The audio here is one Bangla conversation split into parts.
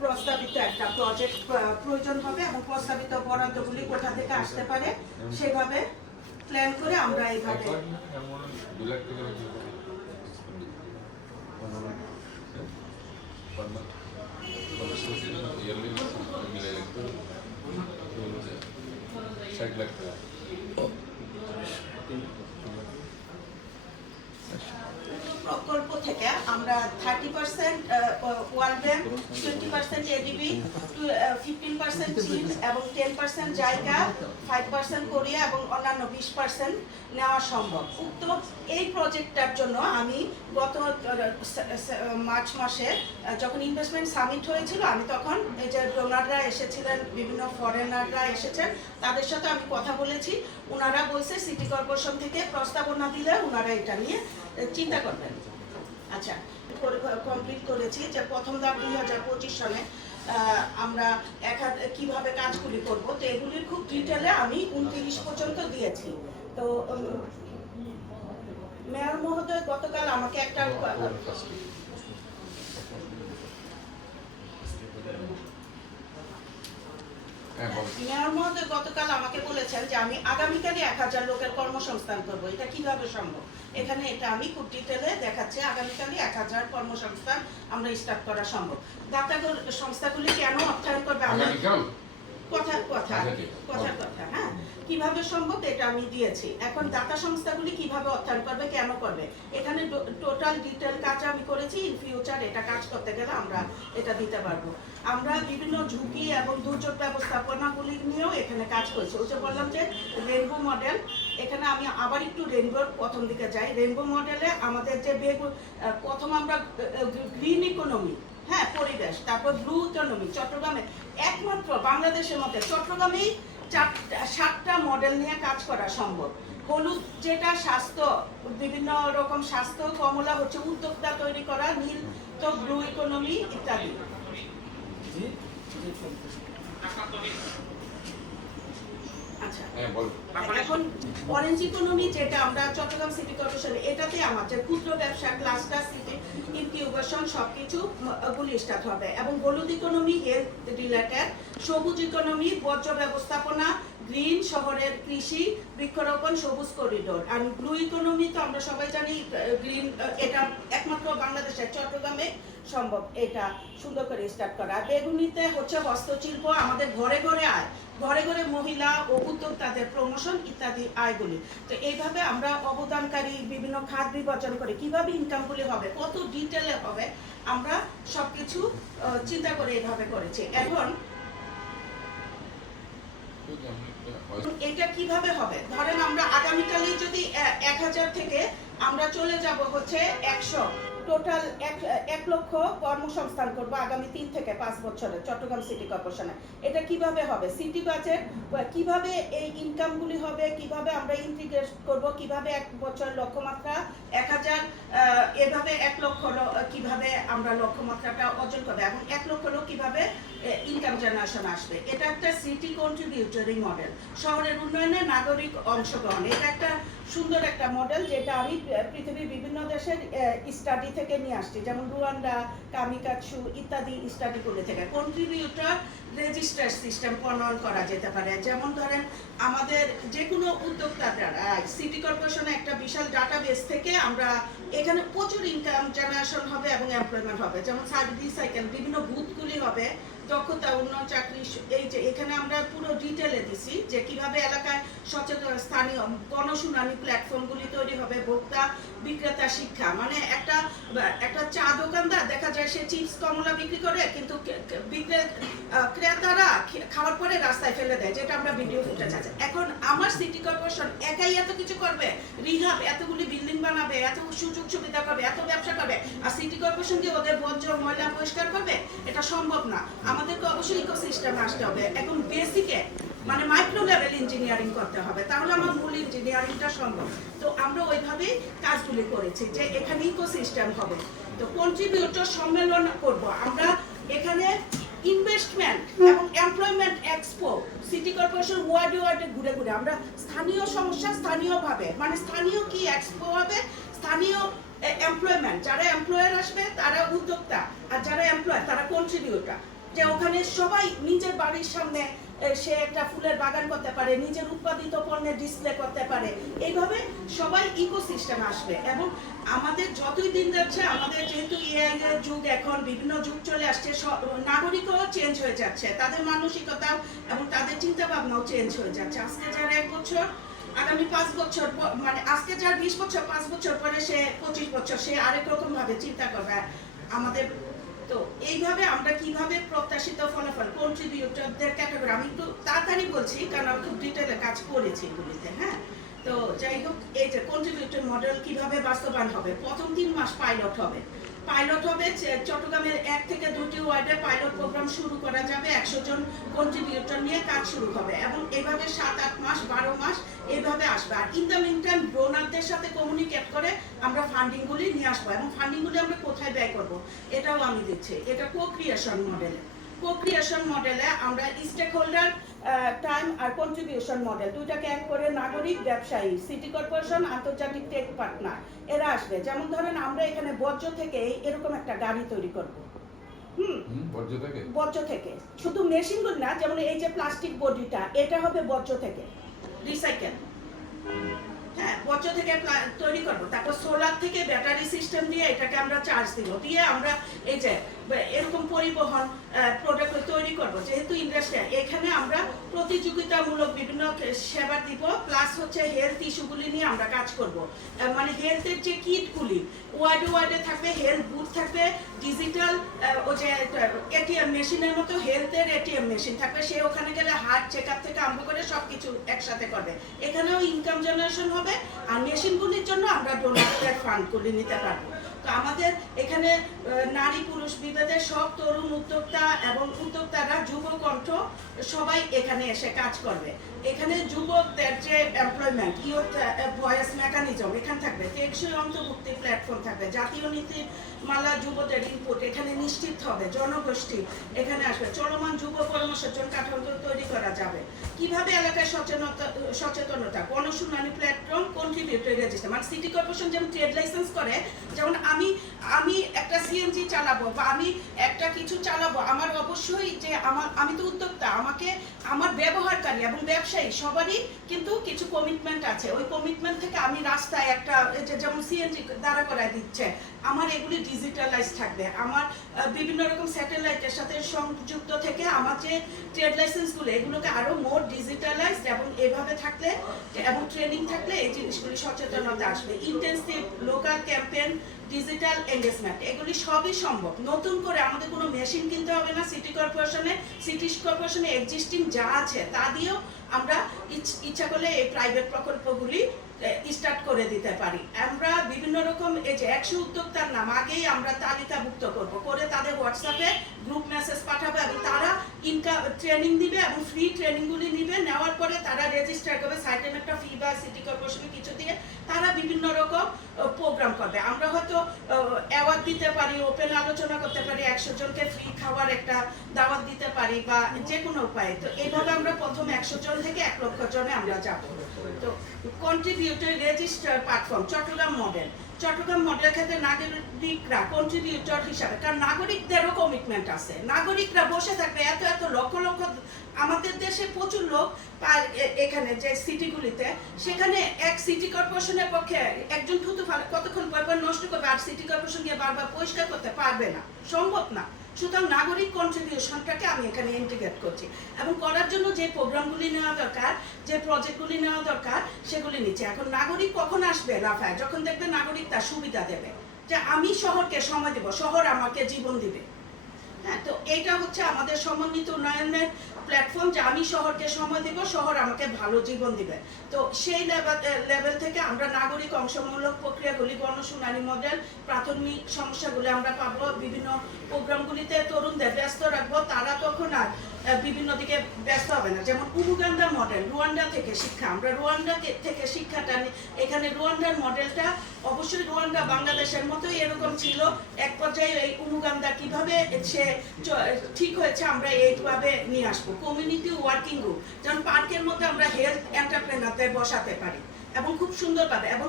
প্রস্তাবিত একটা প্রজেক্ট প্রয়োজন হবে এবং প্রস্তাবিত বরাদ্দগুলি কোথা থেকে আসতে পারে, সেভাবে প্ল্যান করে আমরা এইভাবে দু প্রকল্প থেকে আমরা thirty percent world bank twenty percent ADB fifteen percent চীন এবং টেন পার্সেন্ট জায়গা ফাইভ পার্সেন্ট কোরিয়া এবং অন্যান্য বিশ পার্সেন্ট নেওয়া সম্ভব। উক্ত এই প্রজেক্টটার জন্য আমি গত মার্চ মাসে যখন ইনভেস্টমেন্ট সামিট হয়েছিল, আমি তখন এই যে ডোনাররা এসেছিলেন, বিভিন্ন ফরেনাররা এসেছেন, তাদের সাথে আমি কথা বলেছি। ওনারা বলছে সিটি কর্পোরেশন থেকে প্রস্তাবনা দিলে ওনারা এটা নিয়ে চিন্তা করবেন। আচ্ছা কমপ্লিট করেছি যে প্রথম ধাপ দুই হাজার পঁচিশ সালে আমরা এক কীভাবে কাজগুলি করব, তো এগুলির খুব ডিটেলে আমি উনত্রিশ পর্যন্ত দিয়েছি। তো মেয়র মহোদয়, গতকাল আমাকে একটা হ্যাঁ বল মেয়র মহোদয় গতকাল আমাকে বলেছেন যে আমি আগামীকালই এক হাজার লোকের কর্মসংস্থান করব। এটা কীভাবে সম্ভব? এখানে এটা আমি খুব ডিটেলে দেখাচ্ছি। আগামীকালই এক হাজার কর্মসংস্থান আমরা স্টার্ট করা সম্ভব। দাতা সংস্থাগুলি কেন অর্থায়ন করবে আমরা আগামীকাল? কথার কথা আচ্ছা, কথার কথা হ্যাঁ? কীভাবে সম্ভব এটা আমি দিয়েছি। এখন দাতা সংস্থাগুলি কীভাবে অর্থায়ন করবে কেন করবে? এখানে টোটাল ডিটেল কাজ আমি করেছি ইন ফিউচার এটা কাজ করতে গেলে আমরা এটা দিতে পারব। আমরা বিভিন্ন ঝুঁকি এবং দুর্যোগ ব্যবস্থাপনাগুলি নিয়েও এখানে কাজ করেছি। ওই যে বললাম যে রেনবো মডেল এখানে আমি আবার একটু রেনবোর প্রথম দিকে যাই। রেনবো মডেলে আমাদের যে বেগুন প্রথম আমরা গ্রিন ইকোনমি হ্যাঁ পরিবেশ। তারপর ব্লু ইকোনমি চট্টগ্রামে একমাত্র বাংলাদেশের মধ্যে, চট্টগ্রামেই চারটা, সাতটা মডেল নিয়ে কাজ করা সম্ভব। হলুদ যেটা স্বাস্থ্য, বিভিন্ন রকম স্বাস্থ্য, কমলা হচ্ছে উদ্যোক্তা তৈরি করা, নীল তো ব্লু ইকোনমি ইত্যাদি। আচ্ছা। হ্যাঁ এখন অরেঞ্জ ইকোনমি যেটা আমরা চট্টগ্রাম সিটি কর্পোরেশন এটাতে আমাদের ক্ষুদ্র ব্যবসা ক্লাস্টার সিটি ইনকিউবেশন সবকিছু গুলি স্টার্ট হবে। এবং হলুদ ইকোনমি হেলথ রিলেটেড সবুজ ইকোনমি বর্জ্য ব্যবস্থাপনা গ্রিন শহরের কৃষি বৃক্ষরোপণ সবুজ করিডোর আর ব্লু ইকোনমি তো আমরা সবাই জানি গ্রিন এটা একমাত্র বাংলাদেশের চট্টগ্রামে সম্ভব এটা সুন্দর করে স্টার্ট করা। বেগুনিতে হচ্ছে হস্তশিল্প আমাদের ঘরে ঘরে আয় ঘরে ঘরে মহিলা ও উদ্যোক্তাদের প্রমোশন ইত্যাদি আয়গুলি। তো এইভাবে আমরা অবদানকারী বিভিন্ন খাত বিভাজন করে কীভাবে ইনকামগুলি হবে কত ডিটেলে হবে আমরা সবকিছু আহ, চিন্তা করে এইভাবে করেছি। এখন এটা কীভাবে হবে? ধরেন আমরা আগামীকালই যদি এক হাজার থেকে আমরা চলে যাব হচ্ছে একশো। টোটাল এক লক্ষ কর্মসংস্থান করব আগামী তিন থেকে পাঁচ বছরে চট্টগ্রাম সিটি কর্পোরেশনে। এটা কীভাবে হবে? সিটি বাজেট কীভাবে এই ইনকামগুলি হবে, কীভাবে আমরা ইন্টিগ্রেট করব, কীভাবে এক বছর লক্ষ্যমাত্রা, এক হাজার এভাবে এক লক্ষ কীভাবে আমরা লক্ষ্যমাত্রাটা অর্জন করব এবং এক লক্ষ লোক কীভাবে ইনকাম জেনারেশন আসবে? এটা একটা সিটি কন্ট্রিবিউটরি মডেল শহরের উন্নয়নে নাগরিক অংশগ্রহণ। এটা একটা সুন্দর একটা মডেল যেটা আমি পৃথিবীর বিভিন্ন দেশের স্টাডি থেকে নিয়ে আসছি। যেমন রুয়ান্ডা, কামিকাচু ইত্যাদি স্টাডিগুলি থেকে। কন্ট্রিবিউটর রেজিস্টার সিস্টেম প্রণয়ন করা যেতে পারে। যেমন ধরেন, আমাদের যে কোনো উদ্যোক্তারা সিটি কর্পোরেশনে একটা বিশাল ডাটাবেস থেকে আমরা এখানে প্রচুর ইনকাম জেনারেশন হবে এবং এমপ্লয়মেন্ট হবে। যেমন সার্ভিস সাইকেল, বিভিন্ন বুথগুলি হবে। দক্ষতা, উন্নয়ন, চাকরি, এই যে এখানে আমরা পুরো ডিটেলে দিছি যে কীভাবে এলাকায় সচেতন, স্থানীয় গণশুনানি প্ল্যাটফর্মগুলি তৈরি হবে, ভোক্তা, বিক্রেতা, শিক্ষা। মানে একটা একটা চা দোকানদার, দেখা যায় সে চিপস, কমলা বিক্রি করে, কিন্তু ক্রেতারা খাওয়ার পরে রাস্তায় ফেলে দেয়, যেটা আমরা ভিডিও ফুটেজ আছে। এখন আমার সিটি কর্পোরেশন একাই এত কিছু করবে? রিহাব এতগুলি বানাবে, এত সুযোগ সুবিধা করবে, এত ব্যবসা করবে, আর সিটি কর্পোরেশন দিয়ে ওদের বর্জ্য, ময়লা পরিষ্কার করবে? এটা সম্ভব না। আমাদেরকে অবশ্যই ইকোসিস্টেমে আসতে হবে। এখন বেসিকে মানে মাইক্রো লেভেল ইঞ্জিনিয়ারিং করতে হবে। তাহলে আমার মূল ইঞ্জিনিয়ারিংটা সম্ভব। তো আমরা ওইভাবেই কাজগুলি করেছি যে এখানে ইকোসিস্টেম হবে। তো কন্ট্রিবিউটর সম্মেলন করব। আমরা এখানে ইনভেস্টমেন্ট এবং এমপ্লয়মেন্ট এক্সপো সিটি কর্পোরেশন ওয়ার্ডে ওয়ার্ডে ঘুরে ঘুরে। আমরা স্থানীয় সমস্যা স্থানীয়ভাবে মানে স্থানীয় কি এক্সপো হবে স্থানীয় এমপ্লয়মেন্ট যারা এমপ্লয়ার আসবে তারা উদ্যোক্তা আর যারা এমপ্লয়ার তারা কন্ট্রিবিউটার যে ওখানে সবাই নিজের বাড়ির সামনে সে একটা ফুলের বাগান করতে পারে, নিজের উৎপাদিত পণ্যের ডিসপ্লে করতে পারে। এইভাবে সবাই ইকোসিস্টেম আসবে এবং আমাদের যতই দিন যাচ্ছে, আমাদের যেহেতু এআই এর যুগ এখন, বিভিন্ন যুগ চলে আসছে নাগরিকও চেঞ্জ হয়ে যাচ্ছে, তাদের মানসিকতাও এবং তাদের চিন্তা ভাবনাও চেঞ্জ হয়ে যাচ্ছে। আজকে যারা এক বছর, আগামী পাঁচ বছর মানে আজকে যার বিশ বছর, পাঁচ বছর পরে সে পঁচিশ বছর, সে আরেক রকম ভাবে চিন্তা করবে, আমাদের তো এইভাবে আমরা কীভাবে প্রত্যাশিত ফলাফল কন্ট্রিবিউটরদের ক্যাটাগরি আমি একটু তাড়াতাড়ি বলছি, কারণ আমি খুব ডিটেলে কাজ করেছি এগুলিতে হ্যাঁ? তো যাই হোক, এই যে কন্ট্রিবিউটর মডেল কীভাবে বাস্তবায়ন হবে? প্রথম তিন মাস পাইলট হবে। পাইলট হবে চট্টগ্রামের এক থেকে দুটি ওয়ার্ডে পাইলট প্রোগ্রাম শুরু করা যাবে। একশো জন কন্ট্রিবিউটর নিয়ে কাজ শুরু হবে এবং এভাবে সাত, আট মাস, বারো মাস এইভাবে আসবে। আর ইন দ্য মিন টাইম ডোনারদের সাথে কমিউনিকেট করে আমরা ফান্ডিংগুলি নিয়ে আসব এবং ফান্ডিংগুলি আমরা কোথায় ব্যয় করব, এটাও আমি দিচ্ছি এটা কো ক্রিয়েশন মডেলে কো ক্রিয়েশন মডেলে আমরা স্টেক হোল্ডার টাইম আর কন্ট্রিবিউশন মডেল দুইটাকে এক করে নাগরিক ব্যবসায়ী সিটি কর্পোরেশন আন্তর্জাতিক টেক পার্টনার এরা আসবে। যেমন ধরেন আমরা এখানে বর্জ্য থেকে এরকম একটা গাড়ি তৈরি করব। বর্জ্য থেকে? শুধু মেশিনগুলো না যেমন এই যে প্লাস্টিক বডিটা এটা হবে বর্জ্য থেকে। রিসাইকেল হ্যাঁ বর্জ্য থেকে তৈরি করব। তারপর সোলার থেকে ব্যাটারি সিস্টেম দিয়ে এটাকে আমরা চার্জ দিব। দিয়ে আমরা এই যে এরকম পরিবহন প্রোডাক্ট তৈরি করব। যেহেতু ইন্ডাস্ট্রি এখানে আমরা প্রতিযোগিতামূলক বিভিন্ন সেবা দিব প্লাস হচ্ছে হেলথ ইস্যুগুলি নিয়ে আমরা কাজ করব। মানে হেলথের যে কিটগুলি ওয়ার্ডে ওয়ার্ডে থাকবে হেলথ বুথ থাকবে ডিজিটাল ওই যে এটিএম মেশিনের মতো হেলথের এটিএম মেশিন থাকবে, সে ওখানে গেলে হার্ট চেক আপ থেকে আরম্ভ করে সব কিছু একসাথে করবে। এখানেও ইনকাম জেনারেশন হবে, আর মেশিনগুলির জন্য আমরা ডোনার ফান্ডগুলি নিতে পারব। তো আমাদের এখানে নারী পুরুষ বিভেদে সব তরুণ উদ্যোক্তা এবং উদ্যোক্তারা যুব কণ্ঠ সবাই এখানে এসে কাজ করবে। এখানে যুবকদের যে ইউথ ভয়েস মেকানিজম এখানে থাকবে, টেকসই অন্তর্ভুক্তি প্ল্যাটফর্ম থাকবে, জাতীয় নীতিমালা যুবদের ইনপুট এখানে নিশ্চিত হবে, জনগোষ্ঠী এখানে আসবে, চলমান যুব পরামর্শজন কাঠামো তৈরি করা যাবে। কীভাবে এলাকায় সচেতনতা সচেতনতা? গণশুনানি প্ল্যাটফর্ম কন্ট্রিবিউটরি রেজিস্টার মানে সিটি কর্পোরেশন যেমন ট্রেড লাইসেন্স করে, যেমন আমি আমি একটা সিএনজি চালাবো বা আমি একটা কিছু চালাবো, আমার অবশ্যই যে আমার, আমি তো উদ্যোক্তা, আমাকে, আমার ব্যবহারকারী এবং ব্যবসায়ী সবারই কিন্তু কিছু কমিটমেন্ট আছে। ওই কমিটমেন্ট থেকে আমি রাস্তায় একটা যেমন সিএনজি দ্বারা করায় দিচ্ছে, আমার এগুলি ডিজিটালাইজ থাকবে। আমার বিভিন্ন রকম স্যাটেলাইটের সাথে সংযুক্ত থেকে আমার যে ট্রেড লাইসেন্সগুলো এগুলোকে আরও মোর ডিজিটালাইজড এবং এভাবে থাকলে, এবং ট্রেনিং থাকলে এই জিনিসগুলি সচেতনতা আসবে। Intensive local campaign digital engagement এগুলি সবই সম্ভব। নতুন করে আমাদের কোনো মেশিন কিনতে হবে না সিটি কর্পোরেশনে সিটি কর্পোরেশনে এক্সিস্টিং যা আছে তা দিয়েও আমরা ইচ্ছা করলে এই প্রাইভেট প্রকল্পগুলি স্টার্ট করে দিতে পারি। আমরা বিভিন্ন রকম এই যে একশো উদ্যোক্তার নাম আগেই আমরা তালিকাভুক্ত করব। করে তাদের হোয়াটসঅ্যাপে গ্রুপ মেসেজ পাঠাবো এবং তারা ইনকাম ট্রেনিং দিবে এবং ফ্রি ট্রেনিংগুলি নিবে। নেওয়ার পরে তারা রেজিস্টার করবে সাইটের একটা ফি বা সিটি কর্পোরেশনে কিছু দিয়ে। তারা বিভিন্ন রকম প্রোগ্রাম করবে। আমরা হয়তো অ্যাওয়ার্ড দিতে পারি ওপেন আলোচনা করতে পারি, একশো জনকে ফ্রি খাওয়ার একটা দাওয়াত দিতে পারি বা যে কোনো উপায়ে। তো এইভাবে আমরা প্রথম একশো জন থেকে এক লক্ষ জনে আমরা যাব। তো contributor register platform Chittagong model Chittagong model নাগরিকরা কন্ট্রিবিউটর হিসাবে, কারণ নাগরিকদেরও কমিটমেন্ট আছে। নাগরিকরা বসে থাকবে, এত এত লক্ষ লক্ষ, আমাদের দেশে প্রচুর লোক এখানে যে সিটিগুলিতে সেখানে এক সিটি কর্পোরেশনের পক্ষে একজন থুতু কতক্ষণ নষ্ট করবে, আর সিটি কর্পোরেশন গিয়ে বারবার পরিষ্কার করতে পারবে না। সম্ভব না। সুতরাং নাগরিক কন্ট্রিবিউশনটাকে আমি এখানে ইন্টিগ্রেট করছি এবং করার জন্য যে প্রোগ্রামগুলি নেওয়া দরকার, যে প্রজেক্টগুলি নেওয়া দরকার, সেগুলি নিচ্ছে। এখন নাগরিক কখন আসবে রাফায় যখন দেখবে নাগরিক তার সুবিধা দেবে যে আমি শহরকে সময় দেব, শহর আমাকে জীবন দিবে। এইটা হচ্ছে আমাদের সমন্বিত উন্নয়নের প্ল্যাটফর্ম যে আমি শহরকে সময় দেব, শহর আমাকে ভালো জীবন দিবে। তো সেই লেভেল থেকে আমরা নাগরিক অংশমূলক প্রক্রিয়াগুলি গণশুনানি মডেল প্রাথমিক সমস্যাগুলি আমরা পাবো, বিভিন্ন প্রোগ্রামগুলিতে তরুণদের ব্যস্ত রাখব। তারা তখন আর বিভিন্ন দিকে ব্যস্ত হবে না। যেমন উবুগান্ডা মডেল রুয়ান্ডা থেকে শিক্ষা। আমরা রুয়ান্ডা থেকে শিক্ষাটা এখানে রুয়ান্ডার মডেলটা অবশ্যই রুয়ান্ডা বাংলাদেশের মতোই এরকম ছিল। এক পর্যায়ে এই উমুগান্দা কীভাবে সে ঠিক হয়েছে আমরা এইভাবে নিয়ে আসব। কমিউনিটি ওয়ার্কিং গ্রুপ যেমন পার্কের মধ্যে আমরা হেলথ এন্টারপ্রেনারদের বসাতে পারি এবং খুব সুন্দরভাবে এবং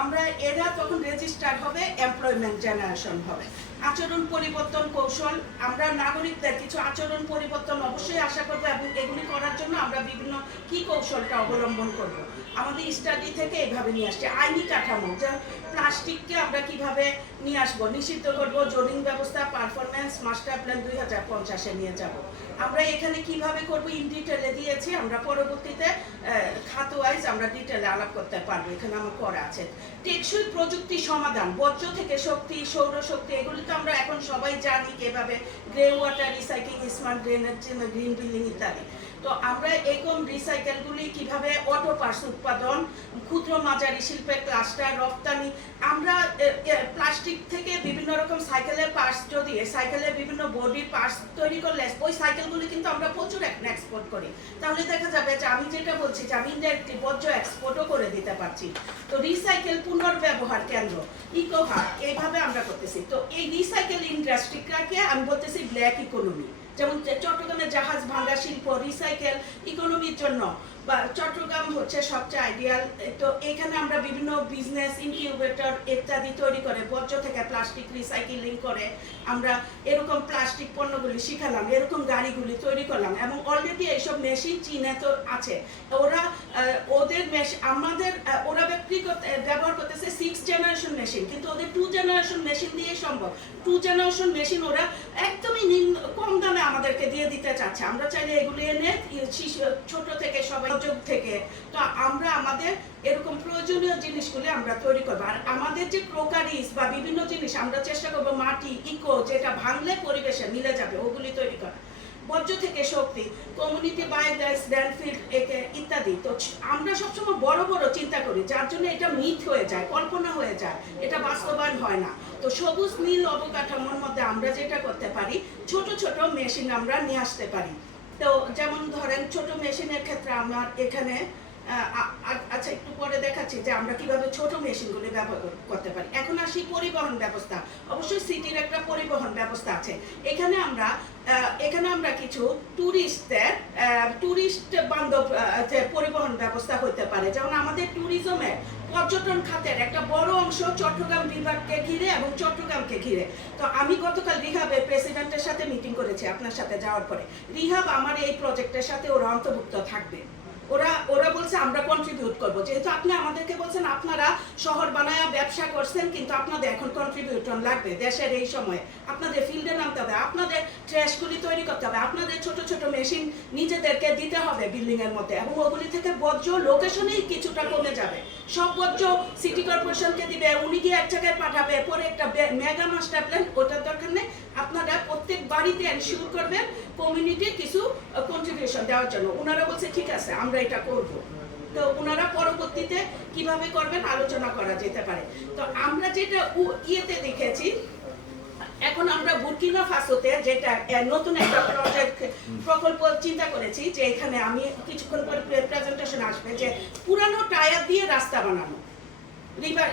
আমরা এরা তখন রেজিস্টার হবে এমপ্লয়মেন্ট জেনারেশন হবে। আচরণ পরিবর্তন কৌশল। আমরা নাগরিকদের কিছু আচরণ পরিবর্তন অবশ্যই আশা করব এবং এগুলি করার জন্য আমরা বিভিন্ন কি কৌশলটা অবলম্বন করব। আমাদের স্টাডি থেকে এভাবে নিয়ে আসছে। আইনি কাঠামো, যে প্লাস্টিককে আমরা কীভাবে নিয়ে আসব, নিষিদ্ধ করব জোনিং ব্যবস্থা পারফরমেন্স মাস্টার প্ল্যান দুই হাজার পঞ্চাশে নিয়ে যাব। আমরা এখানে কীভাবে করব ইন ডিটেলে দিয়েছি। আমরা পরবর্তীতে খাত ওয়াইজ আমরা ডিটেলে আলাপ করতে পারব। এখানে আমার করা আছে। টেকসই প্রযুক্তি সমাধান, বর্জ্য থেকে শক্তি, সৌরশক্তি এগুলি আমরা এখন সবাই জানি কীভাবে গ্রে ওয়াটার রিসাইক্লিং স্মার্ট ড্রেনের জন্য গ্রিন বিল্ডিং ইত্যাদি। তো আমরা এরকম রিসাইকেলগুলি কীভাবে অটো পার্টস উৎপাদন, ক্ষুদ্র মাঝারি শিল্পের ক্লাস্টার রপ্তানি, আমরা প্লাস্টিক থেকে বিভিন্ন রকম সাইকেলের পার্টস যদি সাইকেলের বিভিন্ন বডির পার্টস তৈরি করলে, ওই সাইকেলগুলি কিন্তু আমরা প্রচুর এক্সপোর্ট করি। তাহলে দেখা যাবে যে আমি যেটা বলছি যে আমি ইনডাইরেক্টলি বর্জ্য এক্সপোর্টও করে দিতে পারছি। তো রিসাইকেল পুনর্ব্যবহার কেন্দ্র ইকো হাব এইভাবে আমরা করতেছি। তো এই রিসাইকেল ইন্ডাস্ট্রিটাকে আমি বলতেছি ব্ল্যাক ইকোনমি যেমন চট্টগ্রামে জাহাজ ভাঙ্গা শিল্প রিসাইকেল ইকোনমির জন্য। চট্টগ্রাম হচ্ছে সবচেয়ে আইডিয়াল তো এখানে আমরা বিভিন্ন বিজনেস ইনকিউবেটর ইত্যাদি তৈরি করে, বর্জ্য থেকে প্লাস্টিক রিসাইকেলিং করে, আমরা এরকম প্লাস্টিক পণ্যগুলি শিখালাম, এরকম গাড়িগুলি তৈরি করলাম এবং অলরেডি এইসব মেশিন চীনে তো আছে। ওরা ওদের মেশিন আমাদের ওরা বিক্রি করতে ব্যবহার করতেছে সিক্স জেনারেশন মেশিন কিন্তু ওদের টু জেনারেশন মেশিন দিয়ে সম্ভব। টু জেনারেশন মেশিন ওরা একদমই নিম্ন কম দামে আমাদেরকে দিয়ে দিতে চাচ্ছে। আমরা চাইলে এগুলি এনে শিশু ছোট থেকে সবাই যোগ থেকে। তো আমরা আমাদের এরকম প্রয়োজনীয় জিনিসগুলি আমরা তৈরি করব। আর আমাদের যে ক্রোকারিস বা বিভিন্ন জিনিস আমরা চেষ্টা করব, মাটি, ইকো যেটা ভাঙলে পরিবেশে মিলে যাবে, ওগুলি তৈরি করা। বর্জ্য থেকে শক্তি কমিউনিটি বায়োগ্যাস ল্যান্ডফিল ইত্যাদি। তো আমরা সবসময় বড় বড় চিন্তা করি, যার জন্য এটা মিথ হয়ে যায়, কল্পনা হয়ে যায়। এটা বাস্তবায়ন হয় না। তো সবুজ নীল অবকাঠামোর মধ্যে আমরা যেটা করতে পারি, ছোট ছোট মেশিন আমরা নিয়ে আসতে পারি। তো যেমন ধরেন ছোট মেশিনের ক্ষেত্রে আমার এখানে আচ্ছা একটু পরে দেখাচ্ছি যে আমরা কীভাবে ছোট মেশিনগুলি ব্যবহার করতে পারি। এখন আসি পরিবহন ব্যবস্থা। অবশ্যই সিটির একটা পরিবহন ব্যবস্থা আছে। এখানে আমরা এখানে আমরা কিছু ট্যুরিস্টদের ট্যুরিস্ট বান্ধব পরিবহন ব্যবস্থা হতে পারে। যেমন আমাদের ট্যুরিজমের পর্যটন খাতের একটা বড় অংশ চট্টগ্রাম বিভাগকে ঘিরে এবং চট্টগ্রামকে ঘিরে। তো আমি গতকাল রিহাবের প্রেসিডেন্টের সাথে মিটিং করেছি আপনার সাথে যাওয়ার পরে। রিহাব আমার এই প্রজেক্টের সাথে ওরা অন্তর্ভুক্ত থাকবে। ওরা ওরা বলছে, আমরা কন্ট্রিবিউট করব। যেহেতু আপনি আমাদেরকে বলছেন, আপনারা শহর বানায়া ব্যবসা করছেন, কিন্তু আপনাদের এখন কন্ট্রিবিউশন লাগবে দেশের এই সময়ে। আপনাদের ফিল্ডে নামতে হবে, আপনাদের ট্র্যাশগুলি তৈরি করতে হবে, আপনাদের ছোট ছোট মেশিন নিজেদেরকে দিতে হবে বিল্ডিং এর মধ্যে এবং ওগুলি থেকে বর্জ্য লোকেশনেই কিছুটা কমে যাবে। সব বর্জ্য সিটি কর্পোরেশনকে দিবে, উনি গিয়ে এক জায়গায় পাঠাবে, পরে একটা মেগা মাস্টার প্ল্যান ওটার দরকার নেই। আপনারা প্রত্যেক বাড়িতে এনশিওর করবেন কমিউনিটি কিছু কন্ট্রিবিউশন দেওয়ার জন্য। ওনারা বলছে, ঠিক আছে, আমরা এটা করব। তো ওনারা পরবর্তীতে কীভাবে করবেন আলোচনা করা যেতে পারে। তো আমরা যেটা ইয়েতে দেখেছি, এখন আমরা বুর্কিনা ফাসোতে যেটা নতুন একটা প্রজেক্ট প্রকল্প চিন্তা করেছি যে এখানে আমি কিছুক্ষণ পরে প্রেজেন্টেশন আসবে যে পুরানো টায়ার দিয়ে রাস্তা বানানো। রিভার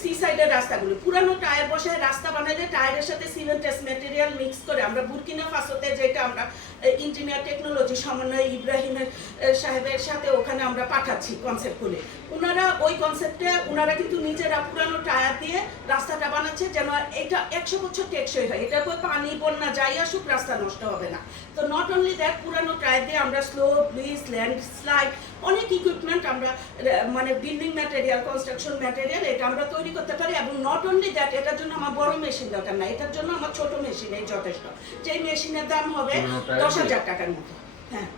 সি সাইডের রাস্তাগুলো। পুরানো টায়ার বসায় রাস্তা বানালে টায়ারের সাথে সিমেন্টাস ম্যাটেরিয়াল মিক্স করে আমরা বুরকিনা ফাসোতে যেটা আমরা ইঞ্জিনিয়ার টেকনোলজি সমন্বয় ইব্রাহিমের সাহেবের সাথে ওখানে আমরা পাঠাচ্ছি কনসেপ্টগুলি ওনারা ওই কনসেপ্টে ওনারা কিন্তু নিজেরা পুরানো টায়ার দিয়ে রাস্তাটা বানাচ্ছে যেন এটা একশো বছর টেকসই হয়। এটা করে পানি, বন্যা যাই আসুক, রাস্তা নষ্ট হবে না। তো নট অনলি দ্যাট পুরানো টায়ার দিয়ে আমরা স্লো ব্রিজ ল্যান্ড স্লাইড অনেক ইকুইপমেন্ট আমরা মানে বিল্ডিং ম্যাটেরিয়াল কনস্ট্রাকশন ম্যাটেরিয়াল এটা আমরা তৈরি করতে পারি এবং নট অনলি দ্যাট এটার জন্য আমার বড় মেশিন দরকার না এটার জন্য আমার ছোট মেশিনেই যথেষ্ট। যে মেশিনের দাম হবে দশ হাজার টাকার মতো। হ্যাঁ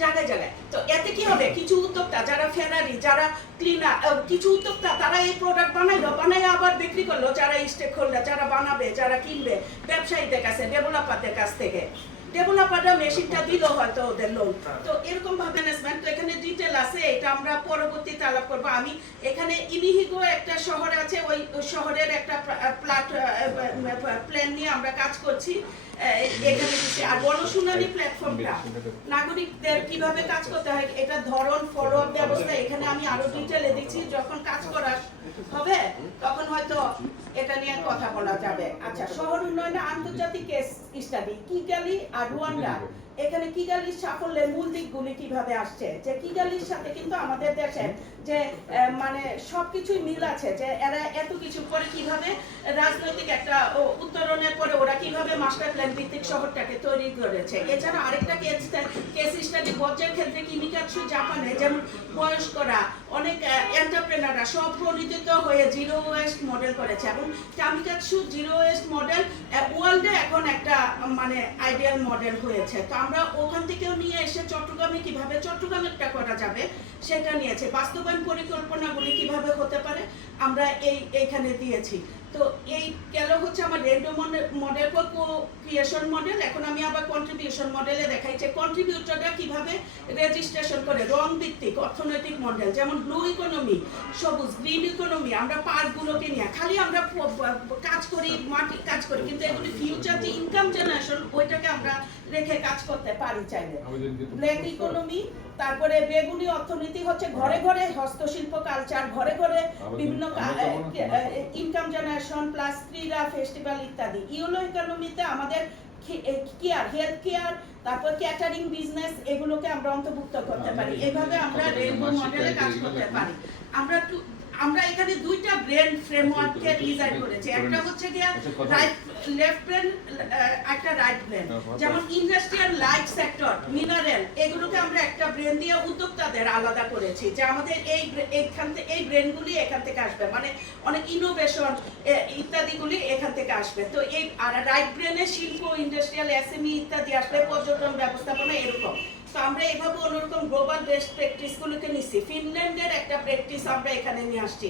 জায়গায় জায়গায়। তো এতে কি হবে? কিছু উদ্যোক্তা যারা ফেরারি যারা ক্লিনার কিছু উদ্যোক্তা তারা এই প্রোডাক্ট বানাইলো বানাই আবার বিক্রি করল যারা স্টেক হোল্ডার যারা বানাবে যারা কিনবে ব্যবসায়ীদের কাছে ডেভেলপারদের কাছ থেকে। ডেভেলপাররা মেশিনটা দিল হয়তো ওদের লোন তো এরকম ভাবে ম্যানেজমেন্ট তো এখানে ডিটেল আছে এটা আমরা পরবর্তীতে আলাপ করব। আমি এখানে ইনিহিগো একটা শহর আছে ওই শহরের একটা প্ল্যান নিয়ে আমরা কাজ করছি। এখানে দিচ্ছি। আর গণশুনানি প্ল্যাটফর্মটা নাগরিকদের কীভাবে কাজ করতে হয়, এটা ধরন ফলো ব্যবস্থা, এখানে আমি আরও ডিটেলে দিচ্ছি যখন কাজ করা হবে, তখন হয়তো এটা নিয়ে কথা বলা যাবে আচ্ছা শহর উন্নয়নে আন্তর্জাতিক কেস স্টাডি কিগালি আর রুয়ান্ডা এখানে কিগালির সাফল্যের মূল দিকগুলি কীভাবে আসছে? যে কিগালির সাথে কিন্তু আমাদের দেশে যে মানে সবকিছুই মিল আছে, যে এরা এত কিছু করে কীভাবে রাজনৈতিক একটা উত্তরণের পরে ওরা কীভাবে মাস্টার প্ল্যান ভিত্তিক শহরটাকে তৈরি করেছে। এছাড়া আরেকটা কেস কেস স্টাডি বজ্রের ক্ষেত্রে কি কিমিকাৎসু জাপানে যেমন বয়স্করা অনেক এন্টারপ্রেনাররা সব প্রণীত হয়ে জিরো ওয়েস্ট মডেল করেছে। এবং কামিকাৎসু জিরো ওয়েস্ট মডেল ওয়ার্ল্ডে এখন একটা মানে আইডিয়াল মডেল হয়েছে। তো আমরা ওখান থেকেও নিয়ে এসে চট্টগ্রামে কীভাবে, চট্টগ্রামেরটা করা যাবে সেটা নিয়েছে। বাস্তবায়ন পরিকল্পনাগুলি কীভাবে হতে পারে, আমরা এই, এইখানে দিয়েছি। তো এই গেল হচ্ছে আমার রেন্ডো মডেল বা কো ক্রিয়েশন মডেল এখন আমি আবার কন্ট্রিবিউশন মডেলে দেখাইছে কন্ট্রিবিউটররা কীভাবে রেজিস্ট্রেশন করে? রং ভিত্তিক, অর্থনৈতিক মডেল যেমন ব্লু ইকোনমি সবুজ গ্রিন ইকোনমি আমরা পার্কগুলোকে নিয়ে খালি আমরা কাজ করি মাটি কাজ করি কিন্তু এগুলি ফিউচার যে ইনকাম জেনারেশন ওইটাকে আমরা রেখে কাজ করতে পারি চাইলে। ব্ল্যাক ইকোনমি তারপরে বেগুনি অর্থনীতি হচ্ছে ঘরে ঘরে হস্তশিল্প কালচার ঘরে ঘরে বিভিন্ন ইনকাম জেনারেশন প্লাস ক্রীড়া ফেস্টিভ্যাল ইত্যাদি। ইউলো ইকোনমিতে আমাদের কেয়ার হেলথ কেয়ার তারপর ক্যাটারিং বিজনেস এগুলোকে আমরা অন্তর্ভুক্ত করতে পারি। এভাবে আমরা রেনবো মডেলে কাজ করতে পারি। আমরা আমরা এখানে দুইটা ব্রেন ফ্রেমওয়ার্ককে ডিজাইন করেছি। একটা হচ্ছে গিয়া রাইট লেফট ব্রেন একটা রাইট ব্রেন যেমন ইন্ডাস্ট্রিয়াল লাইট সেক্টর মিনারেল এগুলোকে আমরা একটা ব্রেন দিয়ে উদ্যোক্তাদের আলাদা করেছি যে আমাদের এই এইখান থেকে এই ব্রেনগুলি এখান থেকে আসবে। মানে অনেক ইনোভেশন ইত্যাদিগুলি এখান থেকে আসবে। তো এই আর রাইট ব্রেনে শিল্প ইন্ডাস্ট্রিয়াল এসএমই ইত্যাদি আসবে পর্যটন ব্যবস্থাপনা এরকম। তো আমরা এভাবে অন্যরকম গ্লোবাল বেস্ট প্র্যাকটিসগুলোকে নিচ্ছি ফিনল্যান্ডের একটা প্র্যাকটিস আমরা এখানে নিয়ে আসছি।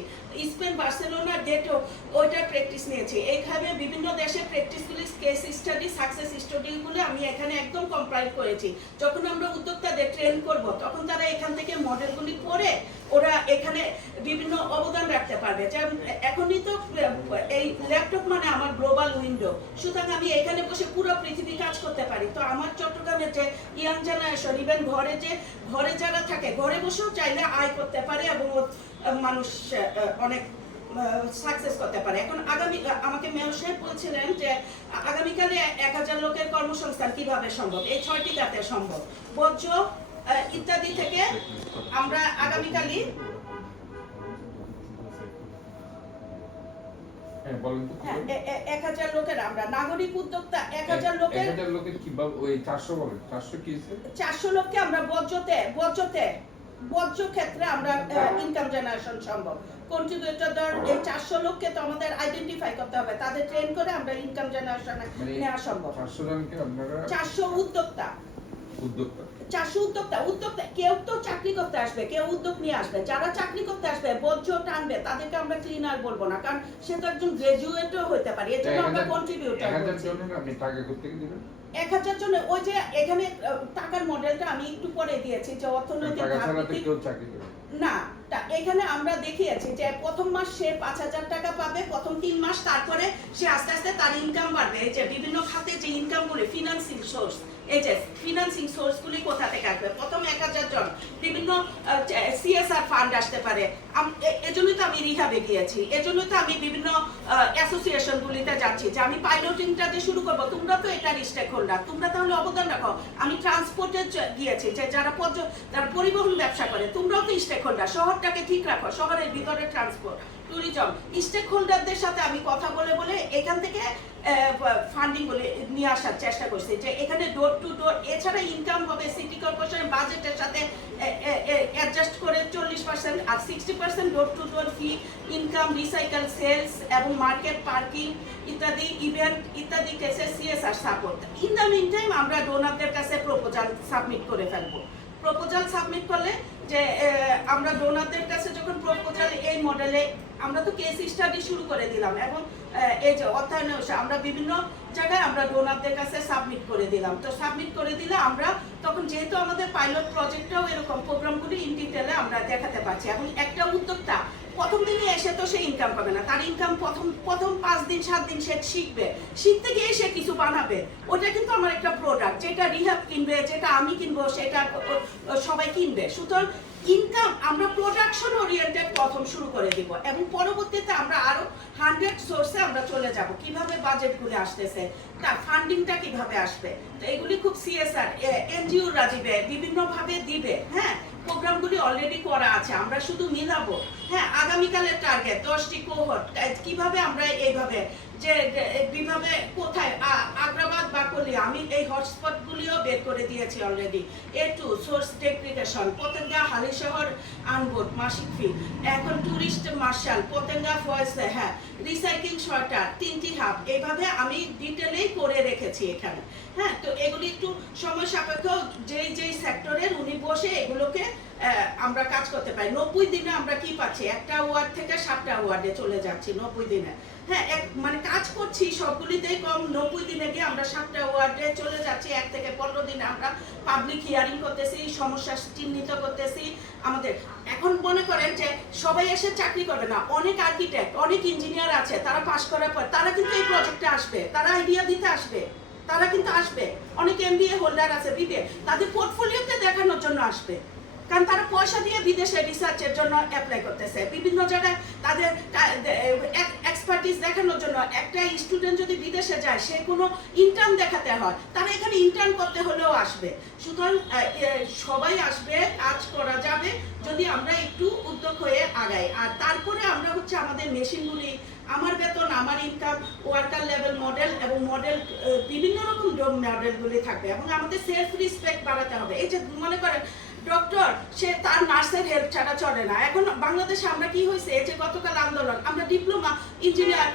স্পেন বার্সেলোনা ডেটো ওইটার প্র্যাকটিস নিয়েছি। এইভাবে বিভিন্ন দেশের প্র্যাকটিসগুলি কেস স্টাডি সাকসেস স্টাডিগুলো আমি এখানে একদম কম্পাইল করেছি। যখন আমরা উদ্যোক্তাদের ট্রেন করব, তখন তারা এখান থেকে মডেলগুলি পড়ে ওরা এখানে বিভিন্ন অবদান রাখতে পারবে। এখনই তো, এই ল্যাপটপ মানে আমার গ্লোবাল উইন্ডো সুতরাং আমি এখানে বসে পুরো পৃথিবী কাজ করতে পারি। তো আমার চট্টগ্রামের যে ইয়াং জেনারেশন ইভেন ঘরে যে, ঘরে যারা থাকে, ঘরে বসেও চাইলে আয় করতে পারে এবং মানুষ অনেক সাকসেস করতে পারে। এখন আগামী আমাকে মেয়র সাহেব বলছিলেন যে, আগামীকালে এক হাজার লোকের কর্মসংস্থান কীভাবে সম্ভব? এই ছয়টি খাতে সম্ভব। বর্জ্য ইত্যাদি থেকে আমরা আগামীকালই হ্যাঁ বলেন তো কি হ্যাঁ, বলেন? এ- এ- এক হাজার লোকের আমরা। নাগরিক উদ্যোক্তা এক হাজার এক লোকের লোকের কি ওই চারশো বলেন। চারশো কি চারশো লোককে আমরা বর্জ্যতে বর্জ্যতে বর্জ্য ক্ষেত্রে আমরা ইনকাম জেনারেশন সম্ভব। কন্ট্রিবিউটর এই চারশো লোককে তো আমাদের আইডেন্টিফাই করতে হবে। তাদের ট্রেন করে আমরা ইনকাম জেনারেশন মানে নেওয়া সম্ভব। চারশো উদ্যোক্তা। উদ্যোক্তা? চারশো উদ্যোক্তা। উদ্যোক্তা কেউ তো চাকরি করতে আসবে কেউ উদ্যোগ নিয়ে আসবে। যারা চাকরি করতে আসবে বর্জ্য টানবে তাদেরকে আমরা ক্লিনার বলব না কারণ সে তো একজন গ্রাজুয়েটও হতে পারে। এর জন্য আমরা কন্ট্রিবিউটর জনের আপনি টাকা করতে দিবেন? এক হাজার জনের ওই যে এখানে টাকার মডেলটা আমি একটু পরে দিয়েছি যে অর্থনৈতিক না। এখানে আমরা দেখিয়েছি যে প্রথম মাস সে পাঁচ হাজার টাকা পাবে প্রথম তিন মাস তারপরে সে আস্তে আস্তে তার ইনকাম বাড়বে। যে বিভিন্ন খাতে যে ইনকাম ইনকামগুলি ফিনান্সিং সোর্স যে ফিনান্সিং সোর্সগুলি কোথা থেকে আসবে? প্রথম এক হাজার জন বিভিন্ন সিএসআর ফান্ড আসতে পারে। আম- এ- এজন্যই তো আমি এজন্যই তো আমি বিভিন্ন অ্যাসোসিয়েশনগুলিতে যাচ্ছি যে আমি পাইলটিংটা যে শুরু করব, তোমরা তো এটার স্টেক হোল্ডার তোমরা তাহলে অবদান রাখো। আমি ট্রান্সপোর্টে গিয়েছি যে যারা যারা পরিবহন ব্যবসা করে, তোমরাও তো স্টেক হোল্ডার শহরটাকে ঠিক রাখো, শহরের ভিতরে ট্রান্সপোর্ট ট্যুরিজম স্টেক হোল্ডারদের সাথে আমি কথা বলে বলে এখান থেকে ফান্ডিং বলে নিয়ে আসার চেষ্টা করছি যে এখানে ডোর টু ডোর এছাড়া ইনকাম হবে সিটি কর্পোরেশনের বাজেটের সাথে অ্যাডজাস্ট করে চল্লিশ percent R sixty percent door to door fee income recycle sales এবং মার্কেট পার্কিং ইত্যাদি ইভেন্ট ইত্যাদি কেসে CSR support in the mean time আমরা ডোনারদের কাছে প্রপোজাল সাবমিট করে ফেলব। প্রপোজাল সাবমিট করলে যে আমরা ডোনারদের কাছে যখন প্রপোজাল এই মডেলে আমরা তো কেস স্টাডি শুরু করে দিলাম এবং এই যে অর্থায়নে আমরা বিভিন্ন জায়গায় আমরা ডোনারদের কাছে সাবমিট করে দিলাম। তো সাবমিট করে দিলে আমরা তখন যেহেতু আমাদের পাইলট প্রজেক্টটাও এরকম প্রোগ্রামগুলি ইন ডিটেলে আমরা দেখাতে পারছি। এবং একটা উদ্যোক্তা প্রথম দিনে এসে তো সে ইনকাম পাবে না। তার ইনকাম প্রথম প্রথম পাঁচ দিন, সাত দিন সে শিখবে। শিখতে গিয়ে সে কিছু বানাবে। ওটা কিন্তু আমার একটা প্রোডাক্ট যেটা রিহাব কিনবে, যেটা আমি কিনবো, সেটা সবাই কিনবে। সুতরাং ইনকাম আমরা প্রোডাকশন ওরিয়েন্টেড প্রথম শুরু করে দিব এবং পরবর্তীতে আমরা আরও হান্ড্রেড সোর্সে আমরা চলে যাব। কীভাবে বাজেটগুলি আসতেছে? তার ফান্ডিংটা কীভাবে আসবে? তো এগুলি খুব সিএসআর এনজিওরা দিবে, বিভিন্নভাবে দিবে হ্যাঁ? প্রোগ্রামগুলি অলরেডি করা আছে, আমরা শুধু মিলাবো হ্যাঁ? আগামীকালের টার্গেট দশটি কোহট কীভাবে আমরা এইভাবে যে বিভাবে কোথায় আগ্রাবাদ, বাকলি, আমি এই হটস্পটগুলিও বের করে দিয়েছি অলরেডি এ two source depreciation Patenga, Halishahar, onboard, মাসিক ফি এখন টুরিস্ট মার্শাল, পতেঙ্গা ফয়েসে হ্যাঁ? রিসাইক্লিং শর্টার তিনটি হাব এইভাবে আমি ডিটেলেই করে রেখেছি এখানে। হ্যাঁ তো এগুলি একটু সময় সাপেক্ষ যেই যেই সেক্টরের উনি বসে এগুলোকে আমরা কাজ করতে পারি। নব্বই দিনে আমরা কি পাচ্ছি? একটা ওয়ার্ড থেকে সাতটা ওয়ার্ডে চলে যাচ্ছি নব্বই দিনে। হ্যাঁ এক মানে কাজ করছি সবগুলিতেই কম নব্বই দিনে গিয়ে আমরা সাতটা ওয়ার্ডে চলে যাচ্ছি। এক থেকে পনেরো দিনে আমরা পাবলিক হিয়ারিং করতেছি, সমস্যা চিহ্নিত করতেছি। আমাদের, এখন মনে করেন যে সবাই এসে চাকরি করবে না। অনেক আর্কিটেক্ট অনেক ইঞ্জিনিয়ার আছে, তারা পাশ করার পর তারা কিন্তু এই প্রজেক্টে আসবে। তারা আইডিয়া দিতে আসবে। তারা কিন্তু আসবে। অনেক এমবিএ হোল্ডার আছে বিবিএ তাদের পোর্টফোলিওতে দেখানোর জন্য আসবে। কারণ তারা পয়সা দিয়ে বিদেশে রিসার্চের জন্য অ্যাপ্লাই করতেছে। বিভিন্ন জায়গায় তাদের এক্সপার্টিস দেখানোর জন্য একটা স্টুডেন্ট যদি বিদেশে যায়, সে কোনো ইন্টার্ন দেখাতে হয় তারা এখানে ইন্টার্ন করতে হলেও আসবে। সুতরাং সবাই আসবে, কাজ করা যাবে, যদি আমরা একটু উদ্যোগ হয়ে আগাই। আর তারপরে আমরা হচ্ছে আমাদের মেশিনগুলি আমার বেতন, আমার ইনকাম ওয়ার্কার লেভেল মডেল এবং মডেল বিভিন্ন রকম মডেলগুলি থাকবে। এবং আমাদের সেলফ রিসপেক্ট বাড়াতে হবে। এই যে মনে করেন সে তার নার্সের হেল্প ছাড়া চলে না। এখন বাংলাদেশে আমরা কি হয়েছে? যে গতকাল আন্দোলন, আমরা ডিপ্লোমা ইঞ্জিনিয়ার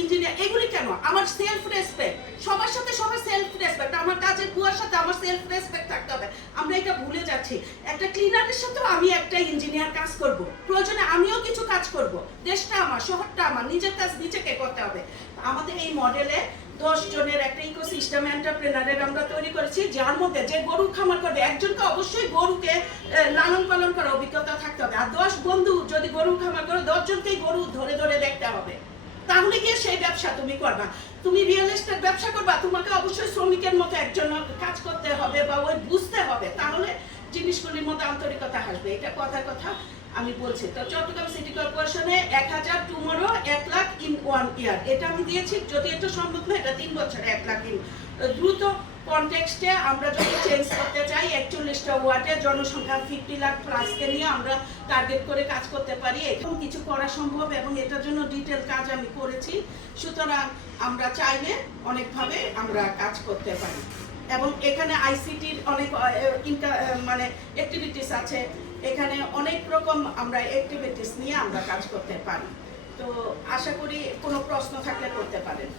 ইঞ্জিনিয়ার এগুলি কেন? আমার সেলফ রেসপেক্ট সবার সাথে সবার সেলফ রেসপেক্ট আমার কাজের বুয়ার সাথে আমার সেলফ রেসপেক্ট থাকতে হবে। আমরা এটা ভুলে যাচ্ছি। একটা ক্লিনারের সাথেও আমি একটা ইঞ্জিনিয়ার কাজ করব। প্রয়োজনে আমিও কিছু কাজ করব। দেশটা আমার, শহরটা আমার, নিজের কাজ নিজেকে করতে হবে। আমাদের এই মডেলে দশ জনের একটা ইকোসিস্টেম এন্টারপ্রেনারের আমরা তৈরি করেছি, যার মধ্যে যে গরু খামার করবে, একজনকে অবশ্যই গরুকে লালন পালন করার অভিজ্ঞতা থাকতে হবে। আর দশ বন্ধু যদি গরু খামার দশজনকেই গরু ধরে ধরে দেখতে হবে। তাহলে গিয়ে সেই ব্যবসা তুমি করবা। তুমি রিয়েল এস্টেট ব্যবসা করবা, তোমাকে অবশ্যই শ্রমিকের মতো একজন কাজ করতে হবে বা ওই বুঝতে হবে। তাহলে জিনিসগুলির মধ্যে আন্তরিকতা আসবে। এটা কথার কথা। আমি বলছি। তো চট্টগ্রাম সিটি কর্পোরেশনে এক হাজার টুমোরো এক লাখ ইন ওয়ান ইয়ার এটা আমি দিয়েছি, যদি এটা সম্ভব না এটা তিন বছরে এক লাখ ইন দ্রুত কনটেক্সটে আমরা যদি চেঞ্জ করতে চাই, একচল্লিশটা ওয়ার্ডে জনসংখ্যা ফিফটি লাখ প্লাসকে নিয়ে আমরা টার্গেট করে কাজ করতে পারি। এরকম কিছু করা সম্ভব এবং এটার জন্য ডিটেল কাজ আমি করেছি। সুতরাং আমরা চাইলে অনেকভাবে আমরা কাজ করতে পারি। এবং এখানে আইসিটির অনেক মানে অ্যাক্টিভিটিস আছে। এখানে অনেক রকম আমরা অ্যাক্টিভিটিস নিয়ে আমরা কাজ করতে পারি। তো আশা করি কোনো প্রশ্ন থাকলে করতে পারেন।